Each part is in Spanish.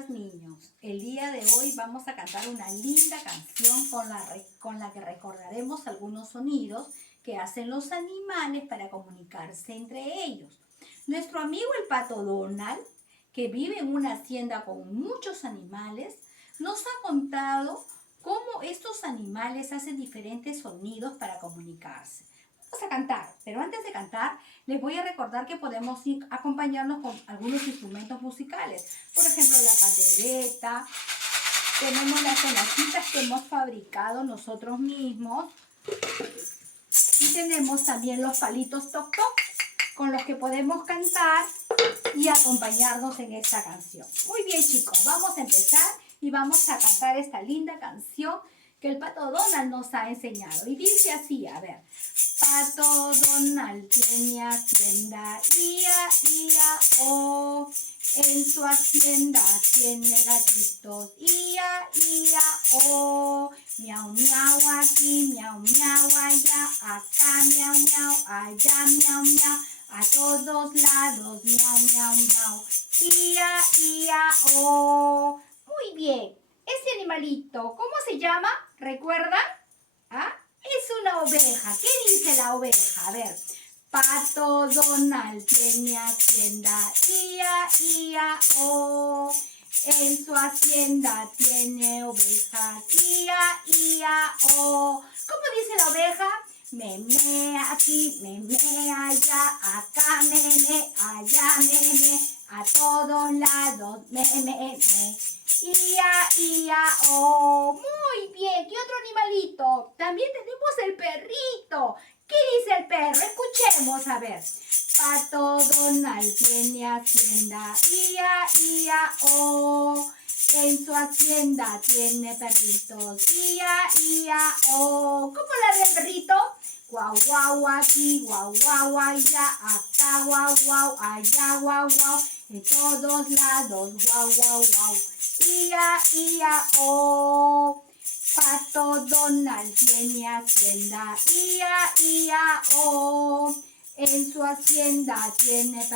días, niños. El día de hoy vamos a cantar una linda canción con la que recordaremos algunos sonidos que hacen los animales para comunicarse entre ellos. Nuestro amigo el pato Donald, que vive en una hacienda con muchos animales, nos ha contado cómo estos animales hacen diferentes sonidos para comunicarse. Vamos a cantar, pero antes de cantar les voy a recordar que podemos acompañarnos con algunos instrumentos musicales. Por ejemplo, la pandereta, tenemos las sonajitas que hemos fabricado nosotros mismos y tenemos también los palitos toc toc con los que podemos cantar y acompañarnos en esta canción. Muy bien, chicos, vamos a empezar y vamos a cantar esta linda canción que el pato Donald nos ha enseñado. Y dice así, a ver. Pato Donald tiene hacienda, ia, ia, oh. En su hacienda tiene gatitos, ia, ia, oh. Miau, miau aquí, miau, miau allá, acá, miau, miau, allá, miau, miau. A todos lados, miau, miau, miau, ia, ia, oh. Muy bien, ese animalito, ¿cómo se llama? ¿Recuerdan? ¿Ah? Es una oveja. ¿Qué dice la oveja? A ver. Pato Donald tiene hacienda, ia, ia, oh. En su hacienda tiene ovejas, ia, ia, oh. ¿Cómo dice la oveja? Me aquí, me allá, acá, me, allá, me, a todos lados, me. Ia, ia, oh. Muy bien. ¿Qué otro animalito? También tenemos el perrito. ¿Qué dice el perro? Escuchemos, a ver. Pato Donald tiene hacienda, ia, ia, oh. En su hacienda tiene perritos, ia, ia, oh. ¿Cómo la del perrito? Guau, guau, aquí, guau, guau, allá, acá, guau, guau, allá, guau, guau. En todos lados, guau, guau, guau. Ia, ia, oh. Pato Donald tiene hacienda, ia, ia, oh. En su hacienda tiene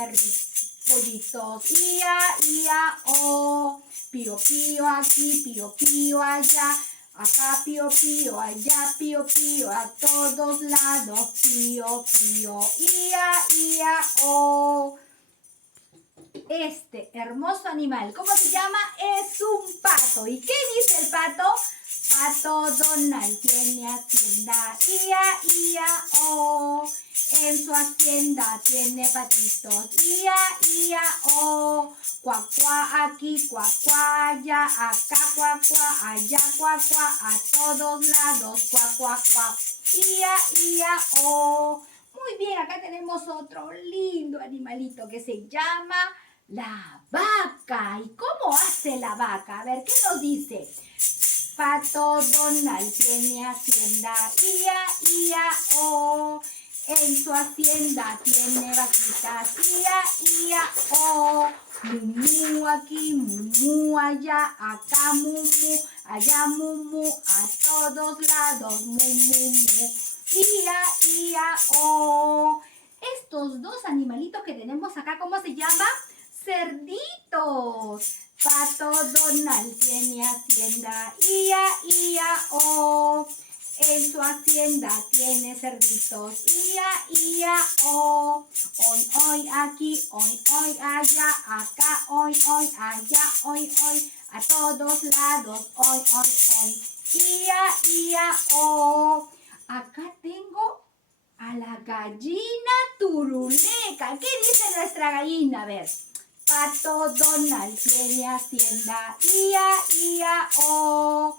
pollitos, ia, ia, oh. Pío, pío aquí, pío, pío allá. Acá pío, pío, allá pío, pío, a todos lados pío, pío, ia, ia, oh. Este hermoso animal, ¿cómo se llama? Es un pato. ¿Y qué dice el pato? Pato Donald tiene hacienda, ia, ia, oh. En su hacienda tiene patitos, ia, ia, oh. Cuac, cuac aquí, cuac, cuac allá, acá, cuac, cuac, allá, cuac, cuac, a todos lados, cuac, cuac, cuac, ia, ia, oh. Muy bien, acá tenemos otro lindo animalito que se llama la vaca. ¿Y cómo hace la vaca? A ver, ¿qué nos dice? Pato Donald tiene hacienda, ia, ia, oh. En su hacienda tiene vaquitas, ia, ia, oh. Mumu aquí, mumu allá, acá mumu, allá mumu, a todos lados mumu, ia, ia, oh. Estos dos animalitos que tenemos acá, ¿cómo se llaman? Cerditos. Pato Donald tiene hacienda, ia, ia, oh. En su hacienda tiene cerditos, ia, ia, oh. Hoy, hoy aquí, hoy allá, acá, hoy, allá, hoy, a todos lados, hoy, ia, ia, oh. Acá tengo a la gallina turuleca. ¿Qué dice nuestra gallina? A ver. Pato Donald tiene hacienda, ia, ia, oh.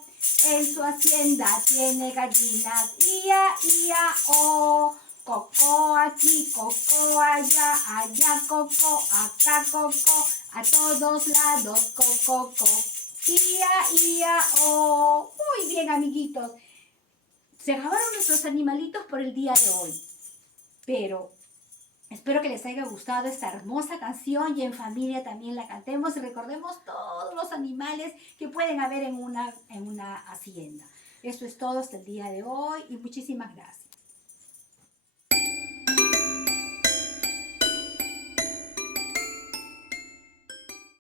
En su hacienda tiene gallinas, ia, ia, oh. Coco aquí, coco allá, allá coco, acá coco, a todos lados coco, ia, ia, oh. Muy bien, amiguitos. Se acabaron nuestros animalitos por el día de hoy, pero espero que les haya gustado esta hermosa canción y en familia también la cantemos y recordemos todos los animales que pueden haber en una hacienda. Esto es todo hasta el día de hoy y muchísimas gracias.